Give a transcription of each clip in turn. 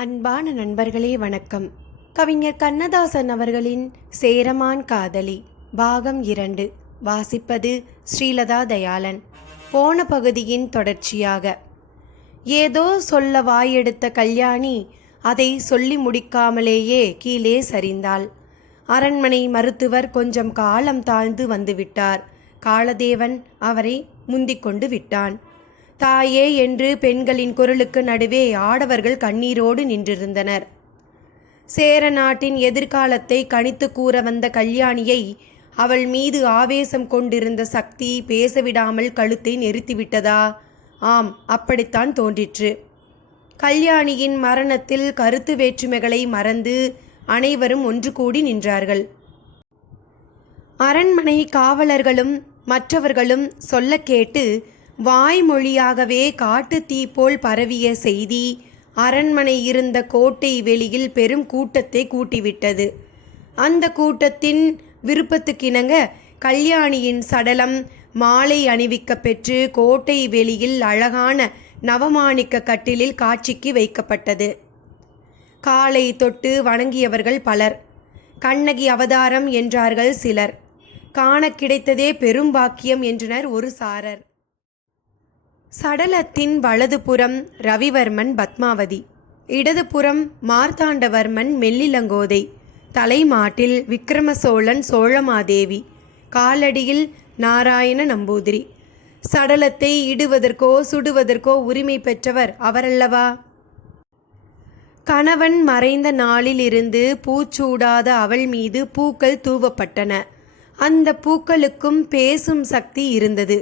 அன்பான நண்பர்களே வணக்கம். கவிஞர் கண்ணதாசன் அவர்களின் சேரமான் காதலி பாகம் இரண்டு வாசிப்பது ஸ்ரீலதா தயாளன். போன பகுதியின் தொடர்ச்சியாக. ஏதோ சொல்ல வாயெடுத்த கல்யாணி அதை சொல்லி முடிக்காமலேயே கீழே சரிந்தாள். அரண்மனை மருத்துவர் கொஞ்சம் காலம் தாழ்ந்து வந்துவிட்டார். காலதேவன் அவரை முந்திக் கொண்டு விட்டான். தாயே என்று பெண்களின் குரலுக்கு நடுவே ஆடவர்கள் கண்ணீரோடு நின்றிருந்தனர். சேர நாட்டின் எதிர்காலத்தை கணித்து கூற வந்த கல்யாணியை அவள் மீது ஆவேசம் கொண்டிருந்த சக்தி பேசவிடாமல் கழுத்தை நெருத்திவிட்டதா? ஆம் அப்படித்தான் தோன்றிற்று. கல்யாணியின் மரணத்தில் கருத்து வேற்றுமைகளை மறந்து அனைவரும் ஒன்று கூடி நின்றார்கள். அரண்மனை காவலர்களும் மற்றவர்களும் சொல்ல கேட்டு வாய்மொழியாகவே காட்டு தீ போல் பரவிய செய்தி அரண்மனை இருந்த கோட்டை வெளியில் பெரும் கூட்டத்தை கூட்டிவிட்டது. அந்த கூட்டத்தின் விருப்பத்துக்கிணங்க கல்யாணியின் சடலம் மாலை அணிவிக்க பெற்று கோட்டை வெளியில் அழகான நவமாணிக்க கட்டிலில் காட்சிக்கு வைக்கப்பட்டது. காலை தொட்டு வணங்கியவர்கள் பலர். கண்ணகி அவதாரம் என்றார்கள் சிலர். காண கிடைத்ததே பெரும் பாக்கியம் என்றனர் ஒரு சாரர். சடலத்தின் வலதுபுறம் ரவிவர்மன் பத்மாவதி இடதுபுறம் மார்த்தாண்டவர்மன் மெல்லிலங்கோதை தலைமாட்டில் விக்ரமசோழன் சோழமாதேவி காலடியில் நாராயண நம்பூதிரி. சடலத்தை இடுவதற்கோ சுடுவதற்கோ உரிமை பெற்றவர் அவரல்லவா? கணவன் மறைந்த நாளிலிருந்து பூச்சூடாத அவள் மீது பூக்கள் தூவப்பட்டன. அந்த பூக்களுக்கும் பேசும் சக்தி இருந்தது.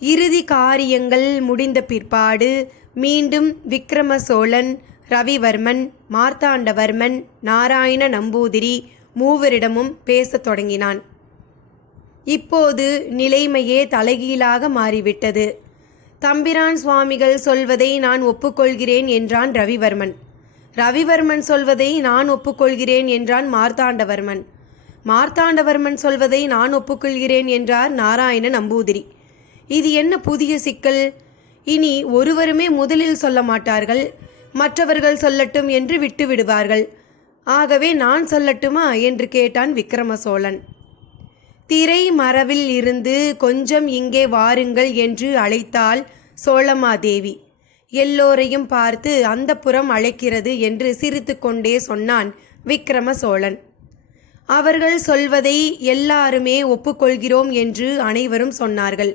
இறுதி காரியங்கள் முடிந்த பிற்பாடு மீண்டும் விக்ரம சோழன் ரவிவர்மன் மார்த்தாண்டவர்மன் நாராயண நம்பூதிரி மூவரிடமும் பேசத் தொடங்கினான். இப்போது நிலைமையே தலைகீழாக மாறிவிட்டது. தம்பிரான் சுவாமிகள் சொல்வதை நான் ஒப்புக்கொள்கிறேன் என்றான் ரவிவர்மன். ரவிவர்மன் சொல்வதை நான் ஒப்புக்கொள்கிறேன் என்றான் மார்த்தாண்டவர்மன். மார்த்தாண்டவர்மன் சொல்வதை நான் ஒப்புக்கொள்கிறேன் என்றார் நாராயண நம்பூதிரி. இது என்ன புதிய சிக்கல்? இனி ஒருவருமே முதலில் சொல்ல மாட்டார்கள் மற்றவர்கள் சொல்லட்டும் என்று விட்டு விடுவார்கள். ஆகவே நான் சொல்லட்டுமா? என்று கேட்டான் விக்ரம சோழன் திரை மரவில் இருந்து கொஞ்சம் இங்கே வாருங்கள் என்று அழைத்தாள் சோழமாதேவி. எல்லோரையும் பார்த்து அந்த புறம் அழைக்கிறது என்று சிரித்துக்கொண்டே சொன்னான் விக்ரம சோழன் அவர்கள் சொல்வதை எல்லாருமே ஒப்புக்கொள்கிறோம் என்று அனைவரும் சொன்னார்கள்.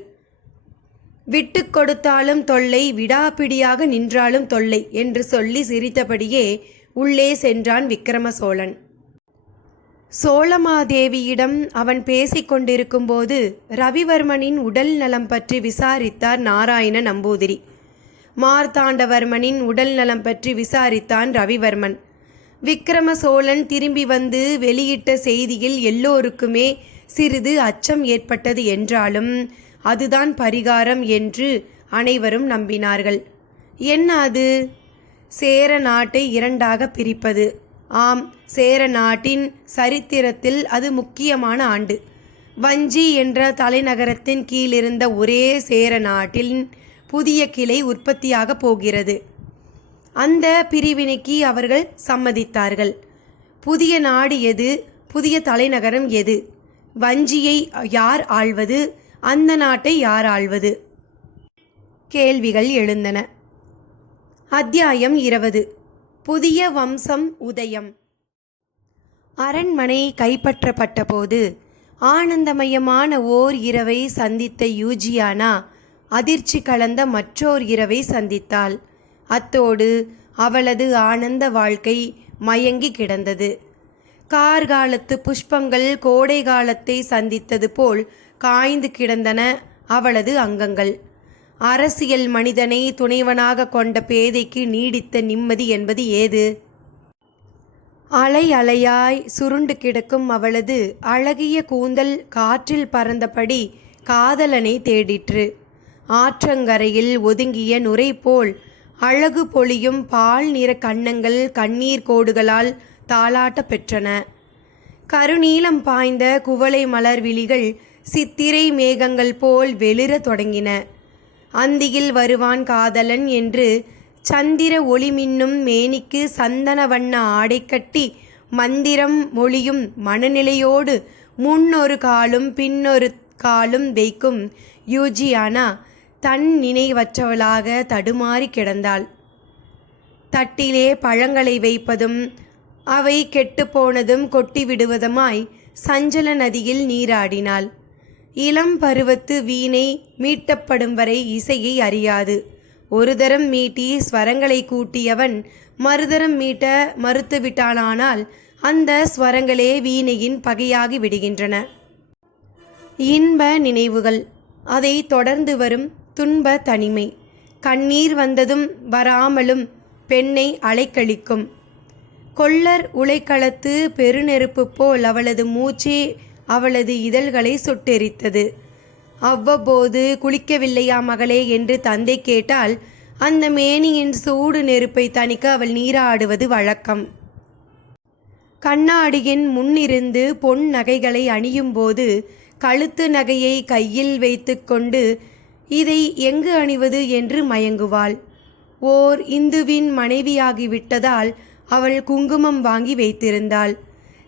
விட்டு கொடுத்தாலும் தொல்லை விடாப்பிடியாக நின்றாலும் தொல்லை என்று சொல்லி சிரித்தபடியே உள்ளே சென்றான் விக்ரம சோழன் சோழமாதேவியிடம் அவன் பேசிக்கொண்டிருக்கும்போது ரவிவர்மனின் உடல் நலம் பற்றி விசாரித்தார் நாராயண நம்பூதிரி. மார்த்தாண்டவர்மனின் உடல் நலம் பற்றி விசாரித்தான் ரவிவர்மன். விக்ரம சோழன் திரும்பி வந்து வெளியிட்ட செய்தியில் எல்லோருக்குமே சிறிது அச்சம் ஏற்பட்டது என்றாலும் அதுதான் பரிகாரம் என்று அனைவரும் நம்பினார்கள். என்ன அது? சேர நாட்டை இரண்டாக பிரிப்பது. ஆம் சேர நாட்டின் சரித்திரத்தில் அது முக்கியமான ஆண்டு. வஞ்சி என்ற தலைநகரத்தின் கீழிருந்த ஒரே சேர நாட்டின் புதிய கிளை உற்பத்தியாக போகிறது. அந்த பிரிவினைக்கு அவர்கள் சம்மதித்தார்கள். புதிய நாடு எது? புதிய தலைநகரம் எது? வஞ்சியை யார் ஆள்வது? அந்த நாட்டை யார் ஆள்வது? கேள்விகள் எழுந்தன. அத்தியாயம் இருபது. புதிய வம்சம் உதயம். அரண்மனை கைப்பற்றப்பட்ட போது ஆனந்தமயமான ஓர் இரவை சந்தித்த யூஜியானா அதிர்ச்சி கலந்த மற்றோர் இரவை சந்தித்தாள். அத்தோடு அவளது ஆனந்த வாழ்க்கை மயங்கி கிடந்தது. கார்காலத்து புஷ்பங்கள் கோடை காலத்தை சந்தித்தது போல் காய்ந்து கிடந்தன அவளது அங்கங்கள். அரசியல் மனிதனை துணைவனாக கொண்ட பேதைக்கு நீடித்த நிம்மதி என்பது ஏது? அலை அலையாய் சுருண்டு கிடக்கும் அவளது அழகிய கூந்தல் காற்றில் பறந்தபடி காதலனை தேடிற்று. ஆற்றங்கரையில் ஒதுங்கிய நுரை போல் அழகு பொழியும் பால் நிற கன்னங்கள் கண்ணீர் கோடுகளால் தாளாட்ட பெற்றன. கருநீலம் பாய்ந்த குவளை மலர் விழிகள் சித்திரை மேகங்கள் போல் வெளிர தொடங்கின. அந்தியில் வருவான் காதலன் என்று சந்திர ஒளி மின்னும் மேனிக்கு சந்தன வண்ண ஆடை கட்டி மந்திரம் மொழியும் மனநிலையோடு முன்னொரு காலும் பின்னொரு காலும் வைக்கும் யூஜியானா தன் நினைவற்றவளாக தடுமாறி கிடந்தாள். தட்டிலே பழங்களை வைப்பதும் அவை கெட்டுப்போனதும் கொட்டி விடுவதுமாய் சஞ்சல நதியில் நீராடினாள். இளம் பருவத்து வீணை மீட்டப்படும் வரை இசையை அறியாது. ஒரு தரம் மீட்டி ஸ்வரங்களை கூட்டியவன் மறுதரம் மீட்ட மறுத்துவிட்டானானால் அந்த ஸ்வரங்களே வீணையின் பகையாகி விடுகின்றன. இன்ப நினைவுகள். அதை தொடர்ந்து வரும் துன்ப தனிமை. கண்ணீர் வந்ததும் வராமலும் பெண்ணை அலைக்கழிக்கும். கொள்ளர் உலைக்களத்து பெருநெருப்பு போல் அவளது மூச்சே அவளது இதழ்களை சுட்டெரித்தது. அவ்வப்போது குளிக்கவில்லையா மகளே என்று தந்தை கேட்டால் அந்த மேனியின் சூடு நெருப்பை தணிக்க அவள் நீராடுவது வழக்கம். கண்ணாடியின் முன்னிருந்து பொன் நகைகளை அணியும்போது கழுத்து நகையை கையில் வைத்துக்கொண்டு இதை எங்கு அணிவது என்று மயங்குவாள். ஓர் இந்துவின் மனைவியாகிவிட்டதால் அவள் குங்குமம் வாங்கி வைத்திருந்தாள்.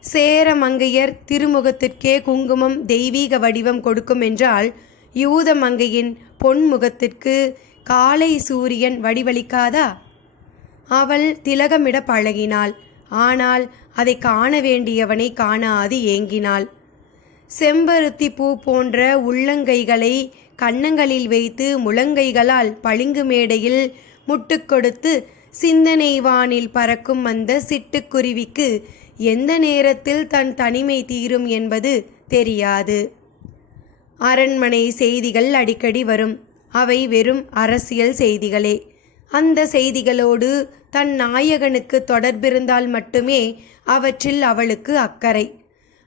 சேர மங்கையர் திருமுகத்திற்கே குங்குமம் தெய்வீக வடிவம் கொடுக்கும் என்றால் யூத மங்கையின் பொன்முகத்திற்கு காலை சூரியன் வடிவளிக்காதா? அவள் திலகமிட பழகினாள். ஆனால் அதை காண வேண்டியவனை காணாது ஏங்கினாள். செம்பருத்தி பூ போன்ற உள்ளங்கைகளை கன்னங்களில் வைத்து முழங்கைகளால் பளிங்கு மேடையில் முட்டுக் கொடுத்து சிந்தனை வானில் பறக்கும் அந்த சிட்டுக்குருவிக்கு எந்த நேரத்தில் தன் தனிமை தீரும் என்பது தெரியாது. அரண்மனை செய்திகள் அடிக்கடி வரும். அவை வெறும் அரசியல் செய்திகளே. அந்த செய்திகளோடு தன் நாயகனுக்கு தொடர்பிருந்தால் மட்டுமே அவற்றில் அவளுக்கு அக்கறை.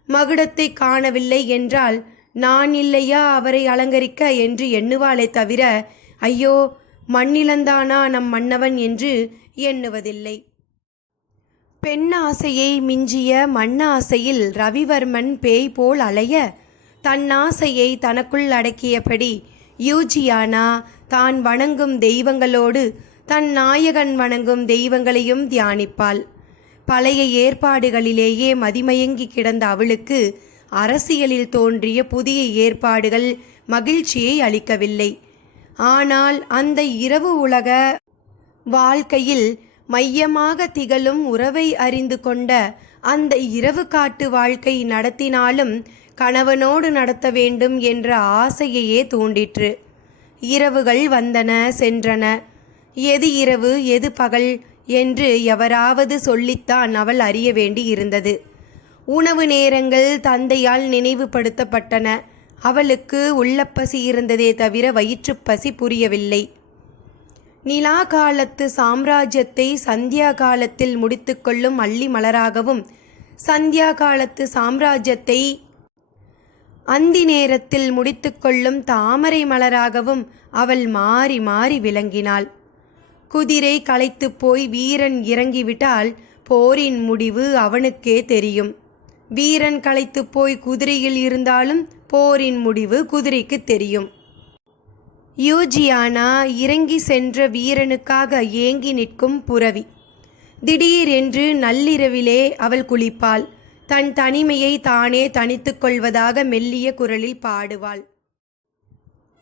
மகுடத்தை காணவில்லை என்றால் நான் இல்லையா அவரை அலங்கரிக்க? என்று எண்ணுவாளே தவிர ஐயோ மண்ணிலந்தானா நம் மன்னவன்? என்று எண்ணுவதில்லை. பெண் ஆசையை மிஞ்சிய மண்ணாசையில் ரவிவர்மன் பேய் போல் அலைய தன் ஆசையை தனக்குள் அடக்கியபடி யூஜியானா தான் வணங்கும் தெய்வங்களோடு தன் நாயகன் வணங்கும் தெய்வங்களையும் தியானிப்பாள். பழைய ஏற்பாடுகளிலேயே மதிமயங்கி கிடந்த அவளுக்கு அரசியலில் தோன்றிய புதிய ஏற்பாடுகள் மகிழ்ச்சியை அளிக்கவில்லை. ஆனால் அந்த இரவு உலக வாழ்க்கையில் மையமாக திகழும் உறவை அறிந்து கொண்ட அந்த இரவு காட்டு வாழ்க்கை நடத்தினாலும் கணவனோடு நடத்த வேண்டும் என்ற ஆசையையே தூண்டிற்று. இரவுகள் வந்தன சென்றன. எது இரவு எது பகல் என்று எவராவது சொல்லித்தான் அவள் அறிய வேண்டி இருந்தது. உணவு நேரங்கள் தந்தையால் நினைவுபடுத்தப்பட்டன. அவளுக்கு உள்ளப்பசி இருந்ததே தவிர வயிற்றுப்பசி புரியவில்லை. நிலா காலத்து சாம்ராஜ்யத்தை சந்தியா காலத்தில் முடித்துக்கொள்ளும் அள்ளி மலராகவும் சந்தியா காலத்து சாம்ராஜ்யத்தை அந்தி நேரத்தில் முடித்துக்கொள்ளும் தாமரை மலராகவும் அவள் மாறி மாறி விளங்கினாள். குதிரை களைத்து போய் வீரன் இறங்கிவிட்டால் போரின் முடிவு அவனுக்கே தெரியும். வீரன் களைத்து போய் குதிரையில் இருந்தாலும் போரின் முடிவு குதிரைக்கு தெரியும். யூஜியானா இறங்கி சென்ற வீரனுக்காக ஏங்கி நிற்கும் புரவி. திடீரென்று நள்ளிரவிலே அவள் குளிப்பாள். தன் தனிமையை தானே தனித்துக் கொள்வதாக மெல்லிய குரலில் பாடுவாள்.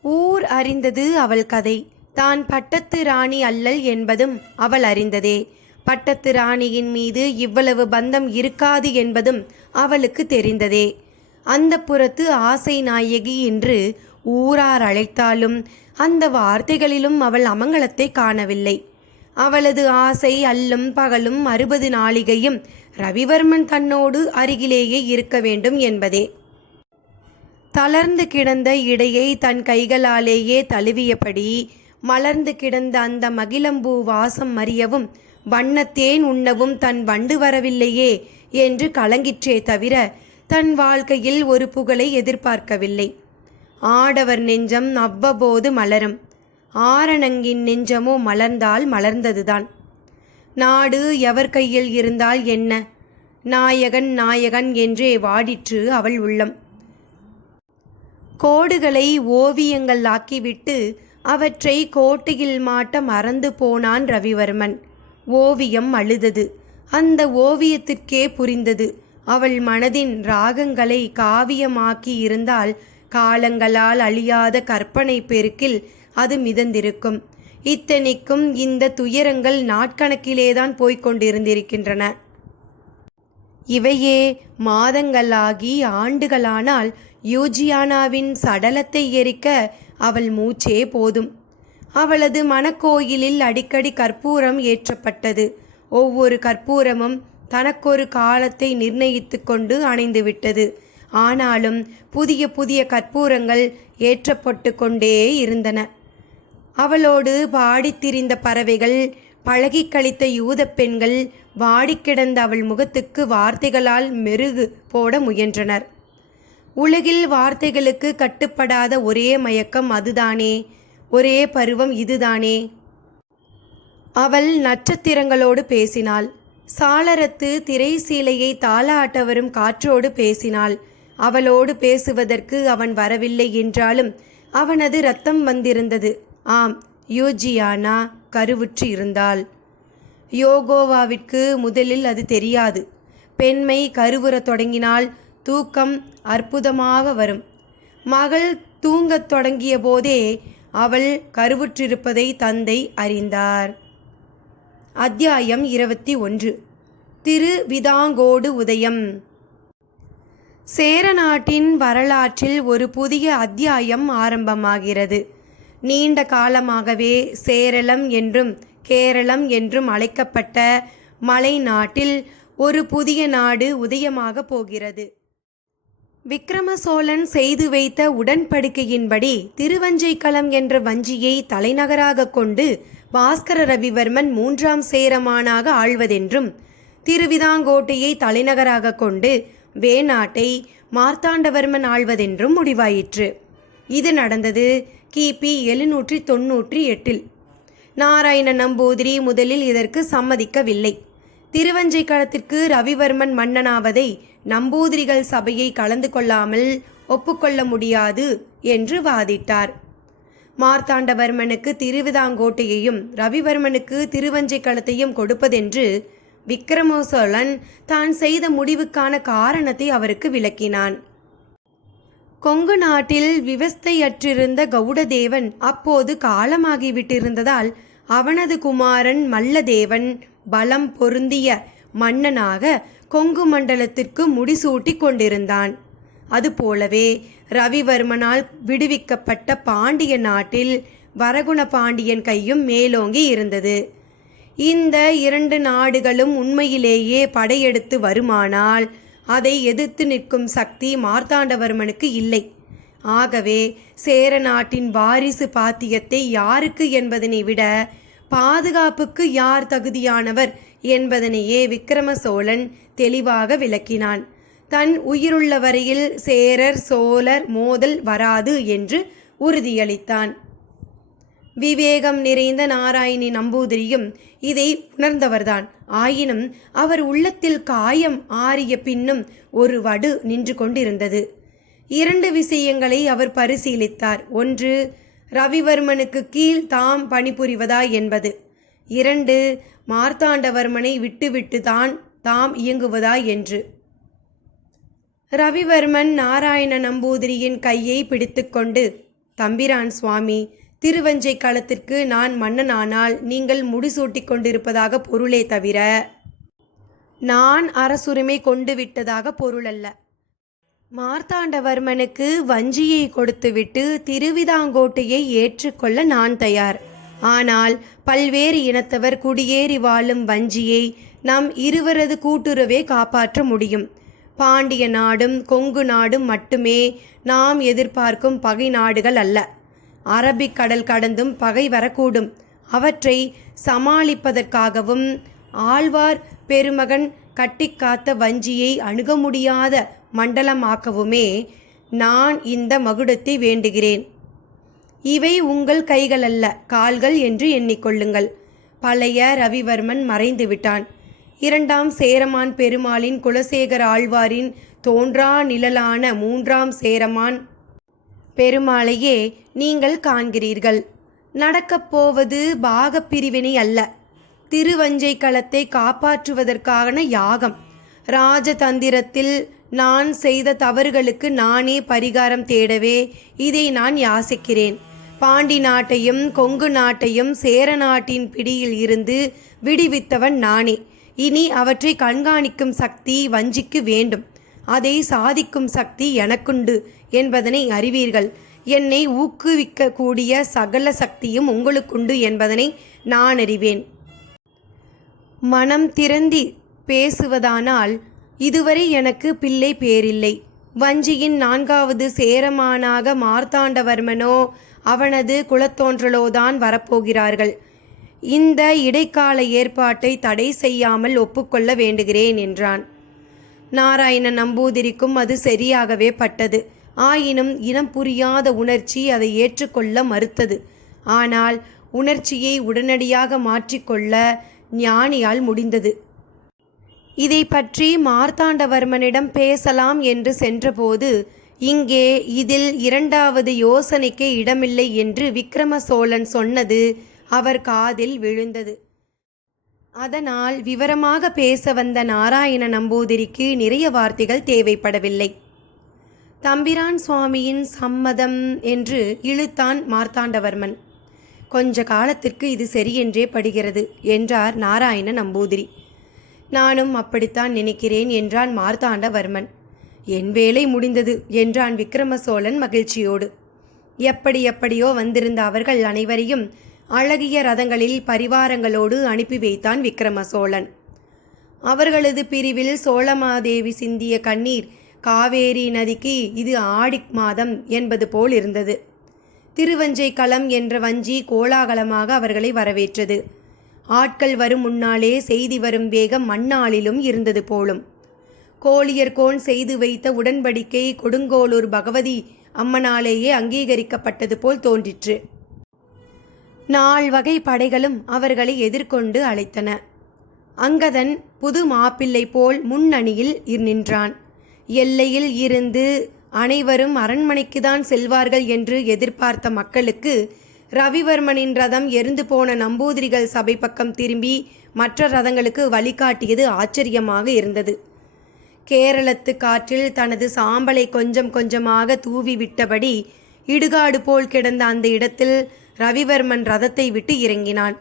ஊர் அறிந்தது அவள் கதை. தான் பட்டத்து ராணி அல்லல் என்பதும் அவள் அறிந்ததே. பட்டத்து ராணியின் மீது இவ்வளவு பந்தம் இருக்காது என்பதும் அவளுக்கு தெரிந்ததே. அந்த புறத்து ஆசை நாயகி என்று ஊரார் அழைத்தாலும் அந்த வார்த்தைகளிலும் அவள் அமங்கலத்தை காணவில்லை. அவளது ஆசை அல்லும் பகலும் அறுபது நாளிகையும் ரவிவர்மன் தன்னோடு அருகிலேயே இருக்க வேண்டும் என்பதே. தளர்ந்து கிடந்த இடையை தன் கைகளாலேயே தழுவியபடி மலர்ந்து கிடந்த அந்த மகிழம்பூ வாசம் அறியவும் வண்ணத்தேன் உண்ணவும் தன் வண்டு வரவில்லையே என்று கலங்கிற்றே தவிர தன் வாழ்க்கையில் ஒரு புகழை எதிர்பார்க்கவில்லை. ஆடவர் நெஞ்சம் அவ்வப்போது மலரும். ஆரணங்கின் நெஞ்சமோ மலர்ந்தால் மலர்ந்ததுதான். நாடு எவர் கையில் இருந்தால் என்ன? நாயகன் நாயகன் என்றே வாடிற்று அவள் உள்ளம். கோடுகளை ஓவியங்கள் ஆக்கிவிட்டு அவற்றை கோட்டையில் மாட்ட மறந்து போனான் ரவிவர்மன். ஓவியம் அழுதது. அந்த ஓவியத்திற்கே புரிந்தது. அவள் மனதின் ராகங்களை காவியமாக்கி இருந்தால் காலங்களால் அழியாத கற்பனை பெருக்கில் அது மிதந்திருக்கும். இத்தனைக்கும் இந்த துயரங்கள் நாட்கணக்கிலேதான் போய்க் கொண்டிருந்திருக்கின்றன. இவையே மாதங்களாகி ஆண்டுகளானால் யூஜியானாவின் சடலத்தை எரிக்க அவள் மூச்சே போதும். அவளது மனக்கோயிலில் அடிக்கடி கற்பூரம் ஏற்றப்பட்டது. ஒவ்வொரு கற்பூரமும் தனக்கொரு காலத்தை நிர்ணயித்து கொண்டு அணைந்துவிட்டது. ஆனாலும் புதிய புதிய கற்பூரங்கள் ஏற்றப்பட்டு கொண்டே இருந்தன. அவளோடு பாடித்திரிந்த பறவைகள் பழகி கழித்த யூதப் பெண்கள் வாடிக் கிடந்த அவள் முகத்துக்கு வார்த்தைகளால் மெருகு போட முயன்றனர். உலகில் வார்த்தைகளுக்கு கட்டுப்படாத ஒரே மயக்கம் அதுதானே. ஒரே பருவம் இதுதானே. அவள் நட்சத்திரங்களோடு பேசினாள். சாளரத்து திரை சீலையை தாளாட்ட வரும் காற்றோடு பேசினாள். அவளோடு பேசுவதற்கு அவன் வரவில்லை என்றாலும் அவனது ரத்தம் வந்திருந்தது. ஆம் யூஜியானா கருவுற்று இருந்தாள். யோகோவாவிற்கு முதலில் அது தெரியாது. பெண்மை கருவுறத் தொடங்கினால் தூக்கம் அற்புதமாக வரும். மகள் தூங்கத் தொடங்கிய போதே அவள் கருவுற்றிருப்பதை தந்தை அறிந்தார். அத்தியாயம் இருபத்தி ஒன்று. திருவிதாங்கோடு உதயம். சேர நாட்டின் வரலாற்றில் ஒரு புதிய அத்தியாயம் ஆரம்பமாகிறது. நீண்ட காலமாகவே சேரளம் என்றும் கேரளம் என்றும் அழைக்கப்பட்ட மலை நாட்டில் ஒரு புதிய நாடு உதயமாக போகிறது. விக்ரம சோழன் செய்து வைத்த உடன்படிக்கையின்படி திருவஞ்சைக்களம் என்ற வஞ்சியை தலைநகராக கொண்டு பாஸ்கர ரவிவர்மன் மூன்றாம் சேரமானாக ஆள்வதென்றும் திருவிதாங்கோட்டையை தலைநகராக கொண்டு வேநாட்டை மார்த்தாண்டவர்மன் ஆள்வதென்றும் முடிவாயிற்று. இது நடந்தது கிபி எழுநூற்றி தொன்னூற்றி எட்டில். நாராயண நம்பூதிரி முதலில் இதற்கு சம்மதிக்கவில்லை. திருவஞ்சைக்களத்திற்கு ரவிவர்மன் மன்னனாவதை நம்பூதிரிகள் சபையை கலந்து கொள்ளாமல் ஒப்புக்கொள்ள முடியாது என்று வாதிட்டார். மார்த்தாண்டவர்மனுக்கு திருவிதாங்கோட்டையையும் ரவிவர்மனுக்கு திருவஞ்சைக்களத்தையும் கொடுப்பதென்று விக்ரம சோழன் தான் செய்த முடிவுக்கான காரணத்தை அவருக்கு விளக்கினான். கொங்கு நாட்டில் விவஸ்தையற்றிருந்த கவுடதேவன் அப்போது காலமாகிவிட்டிருந்ததால் அவனது குமாரன் மல்லதேவன் பலம் பொருந்திய மன்னனாக கொங்கு மண்டலத்திற்கு முடிசூட்டிக் கொண்டிருந்தான். அதுபோலவே ரவிவர்மனால் விடுவிக்கப்பட்ட பாண்டிய நாட்டில் வரகுண பாண்டியன் கையும் மேலோங்கி இருந்தது. இந்த இரண்டு நாடுகளும் உண்மையிலேயே படையெடுத்து வருமானால் அதை எதிர்த்து நிற்கும் சக்தி மார்த்தாண்டவர்மனுக்கு இல்லை. ஆகவே சேர நாட்டின் வாரிசு பாத்தியத்தை யாருக்கு என்பதனை விட பாதுகாப்புக்கு யார் தகுதியானவர் என்பதனையே விக்கிரம சோழன் தெளிவாக விளக்கினான். தன் உயிருள்ள வரையில் சேரர் சோழர் மோதல் வராது என்று உறுதியளித்தான். விவேகம் நிறைந்த நாராயணி நம்பூதிரியும் இதை உணர்ந்தவர்தான். ஆயினும் அவர் உள்ளத்தில் காயம் ஆறிய பின்னும் ஒரு வடு நின்று கொண்டிருந்தது. இரண்டு விஷயங்களை அவர் பரிசீலித்தார். ஒன்று ரவிவர்மனுக்கு கீழ் தாம் பணிபுரிவதா என்பது. இரண்டு மார்த்தாண்டவர்மனை விட்டுவிட்டு தான் தாம் இயங்குவதா என்று. ரவிவர்மன் நாராயண நம்பூதிரியின் கையை பிடித்துக்கொண்டு தம்பிரான் சுவாமி திருவஞ்சை களத்திற்கு நான் மன்னனானால் நீங்கள் முடிசூட்டிக் கொண்டிருப்பதாக பொருளே தவிர நான் அரசுரிமை கொண்டு விட்டதாக அல்ல மார்த்தாண்டவர்மனுக்கு வஞ்சியை கொடுத்துவிட்டு திருவிதாங்கோட்டையை ஏற்றுக்கொள்ள நான் தயார். ஆனால் பல்வேறு இனத்தவர் குடியேறி வாழும் வஞ்சியை நம் இருவரது கூட்டுறவே காப்பாற்ற முடியும். பாண்டிய நாடும் கொங்கு நாடும் மட்டுமே நாம் எதிர்பார்க்கும் பகை நாடுகள் அல்ல. அரபிக்கடல் கடந்தும் பகை வரக்கூடும். அவற்றை சமாளிப்பதற்காகவும் ஆழ்வார் பெருமகன் கட்டிக்காத்த வஞ்சியை அணுக முடியாத மண்டலமாக்கவுமே நான் இந்த மகுடத்தை வேண்டுகிறேன். இவை உங்கள் கைகளல்ல கால்கள் என்று எண்ணிக்கொள்ளுங்கள். பழைய ரவிவர்மன் மறைந்து விட்டான். இரண்டாம் சேரமான் பெருமாளின் குலசேகர ஆழ்வாரின் தோன்றா நிழலான மூன்றாம் சேரமான் பெருமாளையே நீங்கள் காண்கிறீர்கள். நடக்கப் போவது அல்ல. திருவஞ்சை களத்தை காப்பாற்றுவதற்கான யாகம். ராஜதந்திரத்தில் நான் செய்த தவறுகளுக்கு நானே பரிகாரம் தேடவே இதை நான் யாசிக்கிறேன். பாண்டி நாட்டையும் கொங்கு நாட்டையும் சேர நாட்டின் பிடியில் இருந்து விடுவித்தவன் நானே. இனி அவற்றை கண்காணிக்கும் சக்தி வஞ்சிக்கு வேண்டும். அதை சாதிக்கும் சக்தி எனக்குண்டு என்பதனை அறிவீர்கள். என்னை ஊக்குவிக்கக்கூடிய சகல சக்தியும் உங்களுக்குண்டு என்பதனை நான் அறிவேன். மனம் திறந்தி பேசுவதானால் இதுவரை எனக்கு பிள்ளை பேரில்லை. வஞ்சியின் நான்காவது சேரமானாக மார்த்தாண்டவர்மனோ அவனது குலத்தோன்றலோதான் வரப்போகிறார்கள். இந்த இடைக்கால ஏற்பாட்டை தடை செய்யாமல் ஒப்புக்கொள்ள வேண்டுகிறேன் என்றான். நாராயண நம்பூதிரிக்கும் அது சரியாகவே பட்டது. ஆயினும் இனம் புரியாத உணர்ச்சி அதை ஏற்றுக்கொள்ள மறுத்தது. ஆனால் உணர்ச்சியை உடனடியாக மாற்றிக்கொள்ள ஞானியால் முடிந்தது. இதை பற்றி மார்த்தாண்டவர்மனிடம் பேசலாம் என்று சென்றபோது இங்கே இதில் இரண்டாவது யோசனைக்கு இடமில்லை என்று விக்ரம சோழன் சொன்னது அவர் காதில் விழுந்தது. அதனால் விவரமாக பேச வந்த நாராயண நம்பூதிரிக்கு நிறைய வார்த்தைகள் தேவைப்படவில்லை. தம்பிரான் சுவாமியின் சம்மதம் என்று இழுத்தான் மார்த்தாண்டவர்மன். கொஞ்ச காலத்திற்கு இது சரியென்றே படுகிறது என்றார் நாராயண நம்பூதிரி. நானும் அப்படித்தான் நினைக்கிறேன் என்றான் மார்த்தாண்டவர்மன். என் வேலை முடிந்தது என்றான் விக்ரம சோழன் மகிழ்ச்சியோடு. எப்படி எப்படியோ வந்திருந்த அவர்கள் அனைவரையும் அழகிய ரதங்களில் பரிவாரங்களோடு அனுப்பி வைத்தான் விக்ரம சோழன் அவர்களது பிரிவில் சோழமாதேவி சிந்திய கண்ணீர் காவேரி நதிக்கு இது ஆடி மாதம் என்பது போல் இருந்தது. திருவஞ்சை களம் என்ற வஞ்சி கோலாகலமாக அவர்களை வரவேற்றது. ஆட்கள் வரும் முன்னாலே செய்தி வரும் வேகம் மண்ணாளிலும் இருந்தது போலும். கோழியர்கோன் செய்து வைத்த உடன்படிக்கை கொடுங்கோளூர் பகவதி அம்மனாலேயே அங்கீகரிக்கப்பட்டது போல் தோன்றிற்று. நால் வகை படைகளும் அவர்களை எதிர்கொண்டு அழைத்தன. அங்கதன் புது மாப்பிள்ளை போல் முன்னணியில் நின்றான். எல்லையில் இருந்து அனைவரும் அரண்மனைக்குதான் செல்வார்கள் என்று எதிர்பார்த்த மக்களுக்கு ரவிவர்மனின் ரதம் எரிந்து போன நம்பூதிரிகள் சபை பக்கம் திரும்பி மற்ற ரதங்களுக்கு வழிகாட்டியது ஆச்சரியமாக இருந்தது. கேரளத்து காற்றில் தனது சாம்பலை கொஞ்சம் கொஞ்சமாக தூவி விட்டபடி இடுகாடு போல் கிடந்த அந்த இடத்தில் ரவிவர்மன் ரதத்தை விட்டு இறங்கினான்.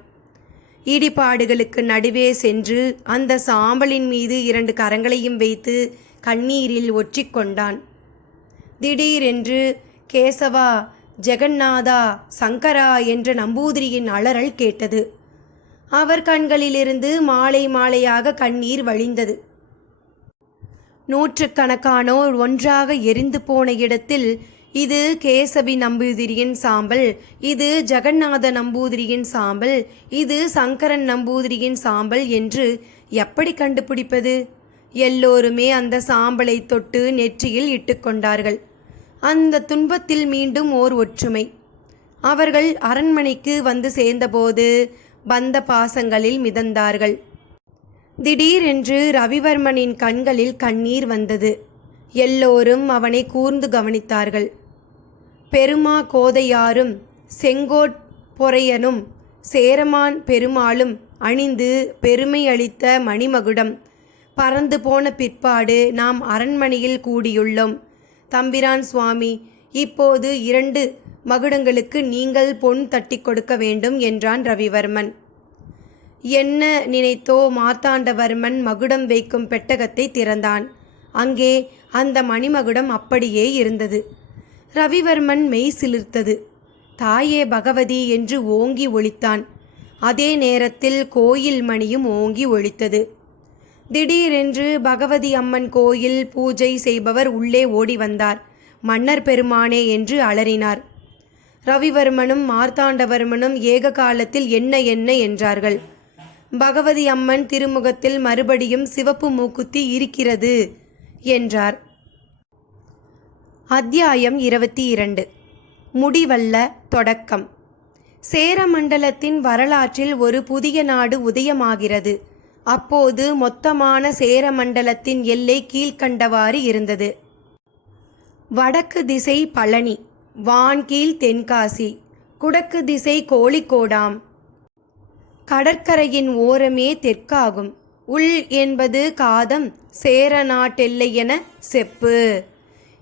இடிபாடுகளுக்கு நடுவே சென்று அந்த சாம்பலின் மீது இரண்டு கரங்களையும் வைத்து கண்ணீரில் ஒற்றிக்கொண்டான் திடீரென்று கேசவா ஜெகநாதா சங்கரா என்ற நம்பூதிரியின் அலறல் கேட்டது. அவர் கண்களிலிருந்து மாலை மாலையாக கண்ணீர் வழிந்தது. நூற்றுக்கணக்கானோர் ஒன்றாக எரிந்து போன இடத்தில் இது கேசவி நம்பூதிரியின் சாம்பல் இது ஜெகநாத நம்பூதிரியின் சாம்பல் இது சங்கரன் நம்பூதிரியின் சாம்பல் என்று எப்படி கண்டுபிடிப்பது? எல்லோருமே அந்த சாம்பலை தொட்டு நெற்றியில் இட்டுக்கொண்டார்கள் அந்த துன்பத்தில் மீண்டும் ஓர் ஒற்றுமை. அவர்கள் அரண்மனைக்கு வந்து சேர்ந்தபோது பந்த பாசங்களில் மிதந்தார்கள். திடீரென்று ரவிவர்மனின் கண்களில் கண்ணீர் வந்தது. எல்லோரும் அவனை கூர்ந்து கவனித்தார்கள். பெருமா கோதையாரும் செங்கோட் பொறையனும் சேரமான் பெருமாளும் அணிந்து பெருமை அளித்த மணிமகுடம். பறந்து போன பிற்பாடு நாம் அரண்மனையில் கூடியுள்ளோம். தம்பிரான் சுவாமி இப்போது இரண்டு மகுடங்களுக்கு நீங்கள் பொன் தட்டி கொடுக்க வேண்டும் என்றான் ரவிவர்மன். என்ன நினைத்தோ மார்த்தாண்டவர்மன் மகுடம் வைக்கும் பெட்டகத்தை திறந்தான். அங்கே அந்த மணிமகுடம் அப்படியே இருந்தது. ரவிவர்மன் மெய் சிலிர்த்தது. தாயே பகவதி என்று ஓங்கி ஒழித்தான். அதே நேரத்தில் கோயில் மணியும் ஓங்கி ஒழித்தது. திடீரென்று பகவதி அம்மன் கோயில் பூஜை செய்பவர் உள்ளே ஓடி வந்தார். மன்னர் பெருமானே என்று அலறினார். ரவிவர்மனும் மார்த்தாண்டவர்மனும் ஏக காலத்தில் என்ன என்ன என்றார்கள். பகவதி அம்மன் திருமுகத்தில் மறுபடியும் சிவப்பு மூக்குத்தி இருக்கிறது என்றார். அத்தியாயம் இருபத்தி இரண்டு. முடிவல்ல தொடக்கம். சேரமண்டலத்தின் வரலாற்றில் ஒரு புதிய நாடு உதயமாகிறது. அப்போது மொத்தமான சேரமண்டலத்தின் எல்லை கீழ்க்கண்டவாறு இருந்தது. வடக்கு திசை பழனி வான்கீழ் தென்காசி குடக்கு திசை கோழிக்கோடாம். கடற்கரையின் ஓரமே தெற்காகும். உள் என்பது காதம் சேர நாட்டெல்லை என செப்பு.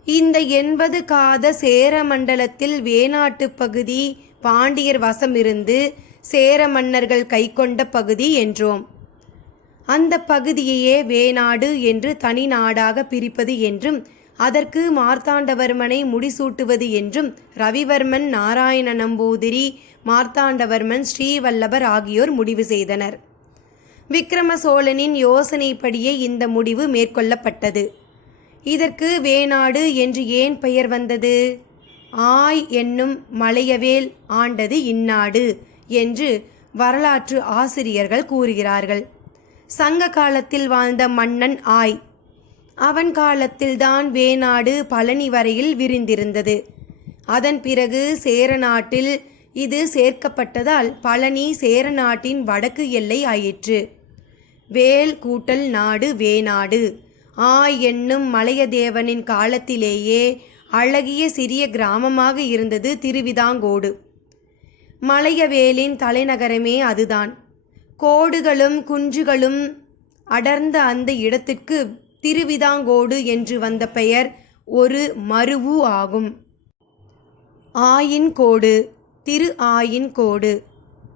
இந்த எண்பது காத சேரமண்டலத்தில் வேணாட்டு பகுதி பாண்டியர் வசமிருந்து சேர மன்னர்கள் கைக்கொண்ட பகுதி என்றோம். அந்த பகுதியையே வேணாடு என்று தனி நாடாக பிரிப்பது என்றும் அதற்கு மார்த்தாண்டவர்மனை முடிசூட்டுவது என்றும் ரவிவர்மன் நாராயண நம்பூதிரி மார்த்தாண்டவர்மன் ஸ்ரீவல்லபர் ஆகியோர் முடிவு செய்தனர். விக்ரம சோழனின் யோசனைப்படியே இந்த முடிவு மேற்கொள்ளப்பட்டது. இதற்கு வேணாடு என்று ஏன் பெயர் வந்தது? ஆய் என்னும் மலையவேல் ஆண்டது இந்நாடு என்று வரலாற்று ஆசிரியர்கள் கூறுகிறார்கள். சங்க காலத்தில் வாழ்ந்த மன்னன் ஆய். அவன் காலத்தில்தான் வேணாடு பழனி வரையில் விரிந்திருந்தது. அதன் பிறகு சேரநாட்டில் இது சேர்க்கப்பட்டதால் பழனி சேர நாட்டின் வடக்கு எல்லை ஆயிற்று. வேல் கூட்டல் நாடு வேநாடு ஆ என்னும் மலையதேவனின் காலத்திலேயே அழகிய சிறிய கிராமமாக இருந்தது திருவிதாங்கோடு. மலையவேலின் தலைநகரமே அதுதான். கோடுகளும் குன்றுகளும் அடர்ந்த அந்த இடத்திற்கு திருவிதாங்கோடு என்று வந்த பெயர் ஒரு மருவு ஆகும். ஆயின் கோடு திரு ஆயின் கோடு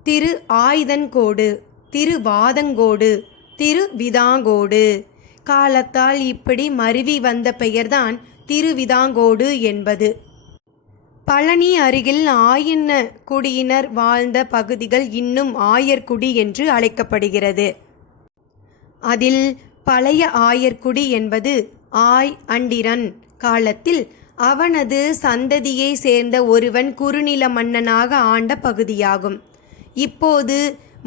திரு ஆயுதன்கோடு திருவாதங்கோடு திருவிதாங்கோடு காலத்தால் இப்படி மருவி வந்த பெயர்தான் திருவிதாங்கோடு என்பது. பழனி அருகில் ஆயின குடியினர் வாழ்ந்த பகுதிகள் இன்னும் ஆயர்குடி என்று அழைக்கப்படுகிறது. அதில் பழைய ஆயர்குடி என்பது ஆய் அண்டிரன் காலத்தில் அவனது சந்ததியை சேர்ந்த ஒருவன் குறுநில மன்னனாக ஆண்ட பகுதியாகும். இப்போது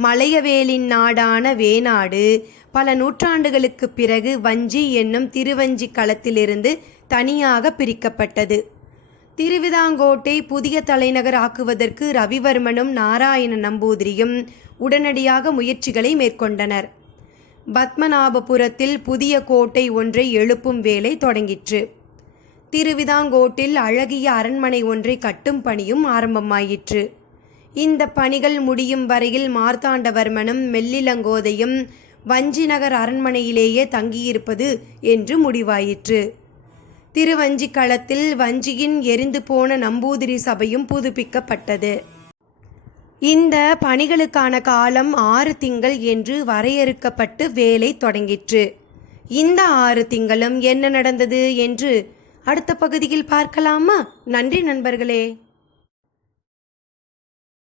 மலையவேலின் நாடான வேநாடு பல நூற்றாண்டுகளுக்கு பிறகு வஞ்சி என்னும் திருவஞ்சி களத்திலிருந்து தனியாக பிரிக்கப்பட்டது. திருவிதாங்கோட்டை புதிய தலைநகர் ஆக்குவதற்கு ரவிவர்மனும் நாராயண நம்பூதிரியும் உடனடியாக முயற்சிகளை மேற்கொண்டனர். பத்மநாபபுரத்தில் புதிய கோட்டை ஒன்றை எழுப்பும் வேலை தொடங்கிற்று. திருவிதாங்கோட்டில் அழகிய அரண்மனை ஒன்றை கட்டும் பணியும் ஆரம்பமாயிற்று. இந்த பணிகள் முடியும் வரையில் மார்த்தாண்டவர்மனும் மெல்லிலங்கோதையும் வஞ்சிநகர் அரண்மனையிலேயே தங்கியிருப்பது என்று முடிவாயிற்று. திருவஞ்சிக்களத்தில் வஞ்சியின் எரிந்து போன நம்பூதிரி சபையும் புதுப்பிக்கப்பட்டது. இந்த பணிகளுக்கான காலம் ஆறு திங்கள் என்று வரையறுக்கப்பட்டு வேலை தொடங்கிற்று. இந்த ஆறு திங்களும் என்ன நடந்தது என்று அடுத்த பகுதியில் பார்க்கலாமா? நன்றி நண்பர்களே.